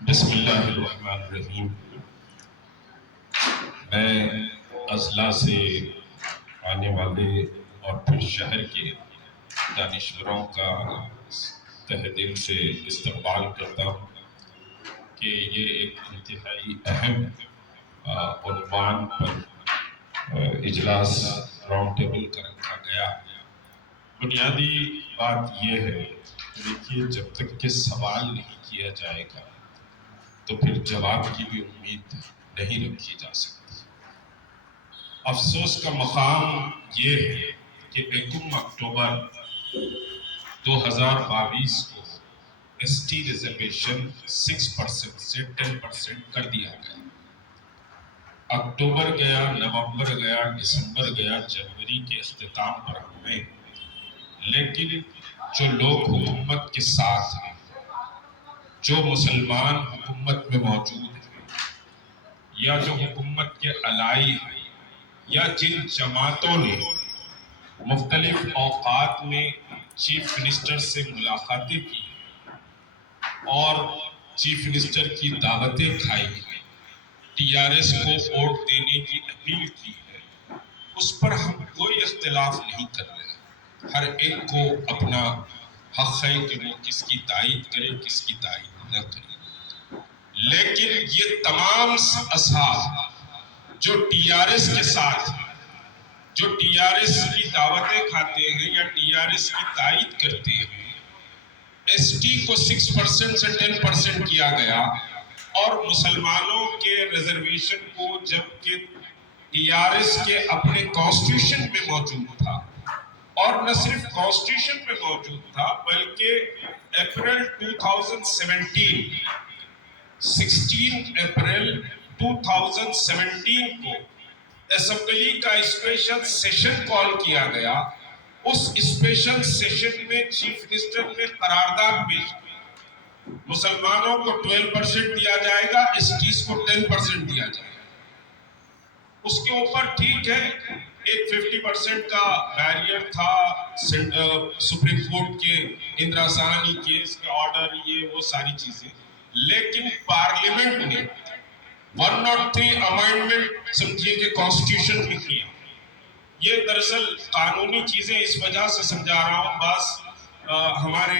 بسم اللہ الرحمن الرحیم۔ میں اضلاع سے آنے والے اور پھر شہر کے دانشوروں کا تہ دل سے استقبال کرتا ہوں کہ یہ ایک انتہائی اہم عنوان پر اجلاس راؤنڈ ٹیبل کا رکھا گیا ہے۔ بنیادی بات یہ ہے کہ دیکھیے، جب تک کہ سوال نہیں کیا جائے گا تو پھر جواب کی بھی امید نہیں رکھی جا سکتی۔ افسوس کا مقام یہ ہے کہ 1 اکتوبر 2022 کو ایس ٹی ریزرویشن 6% سے 10% کر دیا گیا۔ اکتوبر گیا، نومبر گیا، دسمبر گیا، جنوری کے اختتام پر ہمیں، لیکن جو لوگ حکومت کے ساتھ ہیں، جو مسلمان حکومت میں موجود ہیں یا جو حکومت کے الائی ہیں یا جن جماعتوں نے مختلف اوقات میں چیف منسٹر سے ملاقاتیں کی اور چیف منسٹر کی دعوتیں کھائی ہیں، ٹی آر ایس کو ووٹ دینے کی اپیل کی ہے، اس پر ہم کوئی اختلاف نہیں کر رہے۔ ہر ایک کو اپنا حق ہے کہ وہ کس کی تائید کرے، کس کی تائید نہ کرے، لیکن یہ تمام اصحاب جو ٹی آر ایس کے ساتھ، جو ٹی آر ایس کی دعوتیں کھاتے ہیں یا ٹی آر ایس کی تائید کرتے ہیں، ایس ٹی کو 6% سے 10% کیا گیا اور مسلمانوں کے ریزرویشن کو، جبکہ ٹی آر ایس کے اپنے کانسٹیٹیوشن میں موجود تھا، اور نہ صرف کانسٹیٹیوشن میں موجود تھا بلکہ اپریل 16 اپریل 2017 کو اسمبلی کا اسپیشل سیشن کال کیا گیا۔ اس اسپیشل سیشن میں چیف منسٹر نے قرارداد پیش کی، مسلمانوں کو 12% دیا جائے گا، ایس ٹیز کو 10% دیا جائے گا۔ اس کے اوپر ٹھیک ہے، ایک 50% کا بیریئر تھا، سپریم کورٹ کے اندرا سہانی کیس کے آرڈر، یہ وہ ساری چیزیں، لیکن پارلیمنٹ نے 103 امائنڈمنٹ سمجھیے کہ کانسٹیٹیوشن میں کیا۔ یہ دراصل قانونی چیزیں اس وجہ سے سمجھا رہا ہوں، بس ہمارے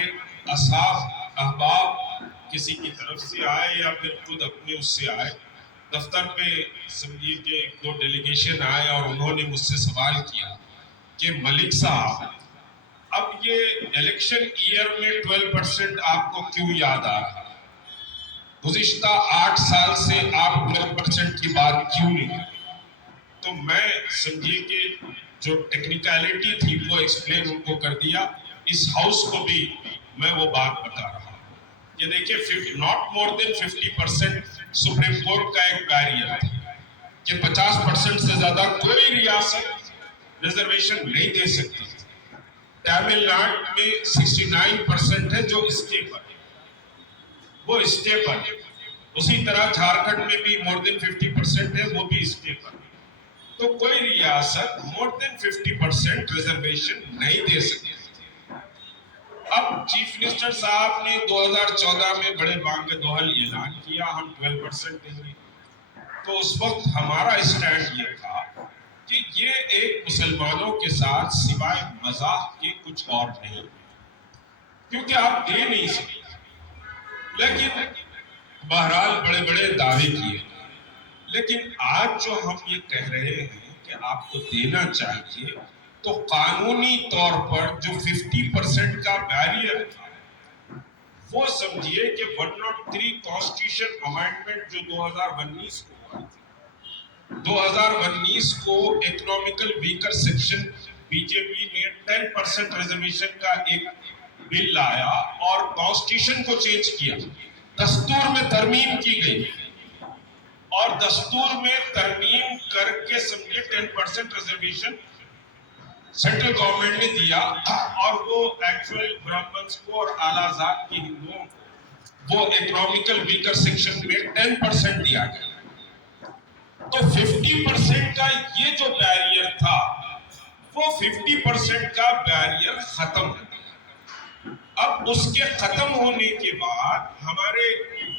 اصحاب احباب کسی کی طرف سے آئے یا پھر خود اپنے اس سے آئے، دفتر پہ سمجھیے کہ 1-2 ڈیلیگیشن آئے اور انہوں نے مجھ سے سوال کیا کہ ملک صاحب، اب یہ الیکشن ایئر میں 12% آپ کو کیوں یاد آ رہا ہے؟ گزشتہ 8 سال سے آپ 12% کی بات کیوں نہیں؟ تو میں سمجھیے کہ جو ٹیکنیکلٹی تھی وہ ایکسپلین ان کو کر دیا۔ اس ہاؤس کو بھی میں وہ بات بتا رہا ہوں کہ دیکھیے، not more than 50% supreme court کا ایک بیریئر تھا کہ 50% سے زیادہ کوئی ریاست ریزرویشن نہیں دے سکتی۔ تامل ناڈو میں 69% ہے جو اسٹے پر ہے، وہ اسٹے پر ہے۔ اسی طرح جھارکھنڈ میں بھی مور دین 50% ہے، وہ بھی اسٹے پر ہے۔ تو کوئی ریاست مور دین 50% ریزرویشن نہیں دے سکتی۔ اب چیف منسٹر صاحب نے 2014 میں بڑے بانگ دہل اعلان کیا ہم 12% دیں گے، تو اس وقت ہمارا اسٹینڈ یہ تھا کہ یہ ایک مسلمانوں کے ساتھ سوائے مزاح کے کچھ اور نہیں، کیونکہ آپ دے نہیں سکتے۔ لیکن بہرحال بڑے بڑے دعوے کیے، لیکن آج جو ہم یہ کہہ رہے ہیں کہ آپ کو دینا چاہیے، تو قانونی طور پر جو 50% کا بیریئر تھا، وہ سمجھیے کہ 103 کانسٹیٹیوشن امائنڈمنٹ جو 2019 کو ہوا تھا، 2019 کو economical weaker section B J P نے 10% ریزرویشن کا ایک بل لایا اور کانسٹیٹیوشن کو چینج کیا، دستور میں ترمیم کی گئی، اور دستور میں ترمیم کر کے سمجھے 10% ریزرویشن سینٹرل گورنمنٹ نے دیا، اور وہ ایکچوئل برہمنز کو اور اعلیٰ ذات کی ہندوؤں کو وہ اکنامیکل ویکر سیکشن میں 10% دیا گیا۔ تو 50% کا یہ جو بیریئر تھا، وہ 50% کا بیریئر ختم ہو گیا۔ اب اس کے ختم ہونے کے بعد ہمارے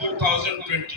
2022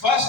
1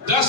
10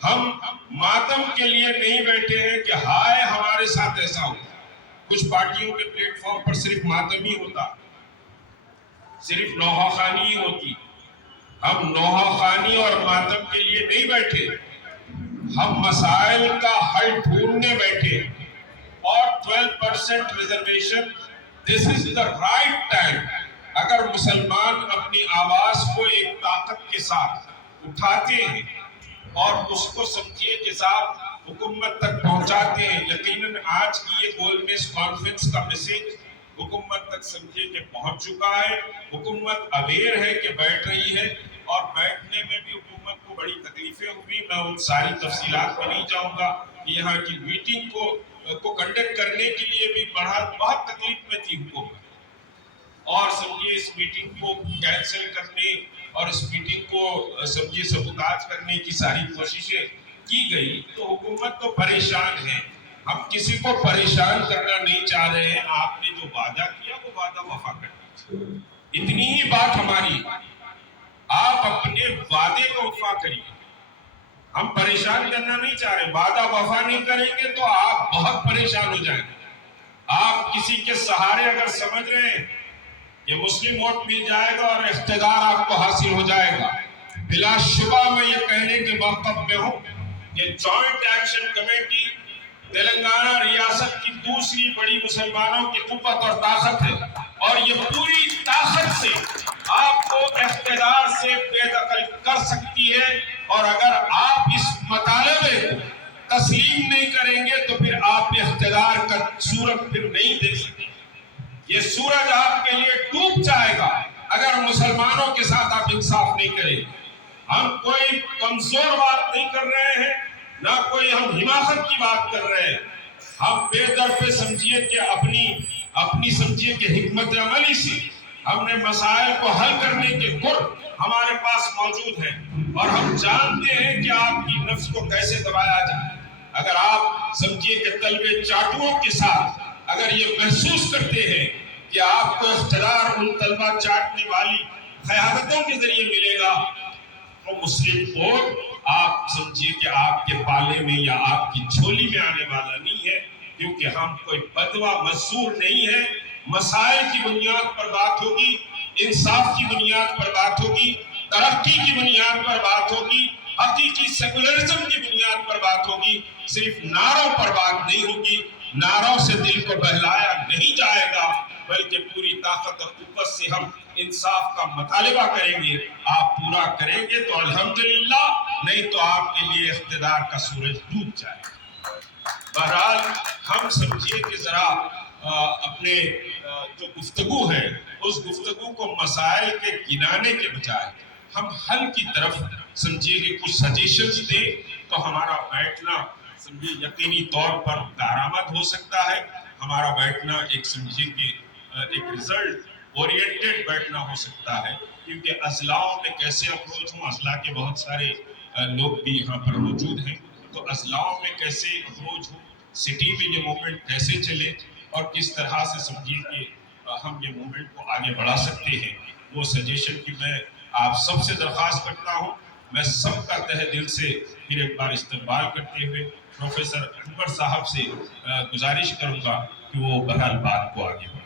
ہم ماتم کے لیے نہیں بیٹھے ہیں کہ ہائے ہمارے ساتھ ایسا ہو. کچھ پارٹیوں کے پلیٹ فارم پر صرف ماتم ہی ہوتا, صرف نوحہ خوانی ہی ہوتی. ہم نوحہ خوانی اور ماتم کے لیے نہیں بیٹھے, ہم مسائل کا حل ڈھونڈنے بیٹھے. اور 12% reservation, this is the right time. اگر مسلمان اپنی آواز کو ایک طاقت کے ساتھ اٹھاتے ہیں اور اس کو سمجھیے کے ساتھ حکومت تک پہنچاتے ہیں, یقیناً آج کی یہ گول میز کانفرنس کا میسج حکومت تک سمجھیے کہ پہنچ چکا ہے. حکومت اویئر ہے کہ بیٹھ رہی ہے, اور بیٹھنے میں بھی حکومت کو بڑی تکلیفیں ہوئی. میں ان ساری تفصیلات میں نہیں جاؤں گا. یہاں کی میٹنگ کو کنڈکٹ کرنے کے لیے بھی بہت تکلیف میں تھی حکومت, اور سمجھیے اس میٹنگ کو کینسل کرنے اور اس میٹنگ کو سمجھیے سبوتاژ کرنے کی ساری کوششیں کی گئی. تو حکومت تو پریشان ہے, ہم کسی کو پریشان کرنا نہیں چاہ رہے ہیں. آپ نے جو وعدہ کیا وہ وعدہ وفا کرنا, اتنی ہی بات ہماری. آپ اپنے وعدے کو وفا کریے, ہم پریشان کرنا نہیں چاہ رہے. وعدہ وفا نہیں کریں گے تو آپ بہت پریشان ہو جائیں گے. آپ کسی کے سہارے اگر سمجھ رہے ہیں یہ مسلم ووٹ مل جائے گا اور اقتدار آپ کو حاصل ہو جائے گا, بلا شبہ میں یہ کہنے کے موقف میں ہوں کہ جوائنٹ ایکشن کمیٹی تلنگانہ ریاست کی دوسری بڑی مسلمانوں کی قوت اور طاقت ہے, اور یہ پوری طاقت سے آپ کو اقتدار سے بے دخل کر سکتی ہے. اور اگر آپ اس مطالبے کو تسلیم نہیں کریں گے تو پھر آپ اقتدار کا صورت پھر نہیں دے سکتے. یہ سورج آپ کے لیے ڈوب جائے گا اگر مسلمانوں کے ساتھ آپ انصاف نہیں کریں. ہم کوئی کمزور بات نہیں کر رہے ہیں, نہ کوئی ہم حماقت کی بات کر رہے ہیں. ہم بے در پہ سمجھیے کہ اپنی سمجھیے کہ حکمت عملی سے ہم نے مسائل کو حل کرنے کے گر ہمارے پاس موجود ہیں, اور ہم جانتے ہیں کہ آپ کی نفس کو کیسے دبایا جائے. اگر آپ سمجھیے کہ طلبے چاٹوؤں کے ساتھ اگر یہ محسوس کرتے ہیں کہ آپ کو اقتدار ان طلبہ چاٹنے والی قیادتوں کے ذریعے ملے گا, تو مسلم ووٹ آپ سمجھیے کہ آپ کے پالے میں یا آپ کی جھولی میں آنے والا نہیں ہے, کیونکہ ہم کوئی بدوا مزدور نہیں ہے. مسائل کی بنیاد پر بات ہوگی, انصاف کی بنیاد پر بات ہوگی, ترقی کی بنیاد پر بات ہوگی, حقیقی سیکولرزم کی بنیاد پر بات ہوگی. صرف نعروں پر بات نہیں ہوگی. نعروں سے دل کو بہلایا نہیں جائے گا, بلکہ پوری طاقت اور قوت سے ہم انصاف کا مطالبہ کریں گے. آپ پورا کریں گے تو الحمدللہ, نہیں تو آپ کے لیے اقتدار کا سورج ڈوب جائے گا. بہرحال ہم سمجھیے کہ ذرا اپنے جو گفتگو ہے اس گفتگو کو مسائل کے گنانے کے بجائے ہم حل کی طرف سمجھیے کہ کچھ سجیشنز دیں, تو ہمارا بیٹھنا سمجھیے یقینی طور پر کارآمد ہو سکتا ہے. ہمارا بیٹھنا ایک سمجھیے کہ ایک ریزلٹ اورینٹڈ بیٹھنا ہو سکتا ہے, کیونکہ اضلاعوں میں کیسے اپروچ ہوں, اضلاع کے بہت سارے لوگ بھی یہاں پر موجود ہیں, تو اضلاعوں میں کیسے اپروچ ہوں, سٹی میں یہ موومنٹ کیسے چلے, اور کس طرح سے سمجھیے کہ ہم یہ موومنٹ کو آگے بڑھا سکتے ہیں, وہ سجیشن کی میں آپ سب سے درخواست کرتا ہوں. میں سب کا تہ دل سے پھر ایک بار استقبال کرتے ہوئے پروفیسر انور صاحب سے گزارش کروں گا کہ وہ بہرحال بات کو آگے بڑھائیں.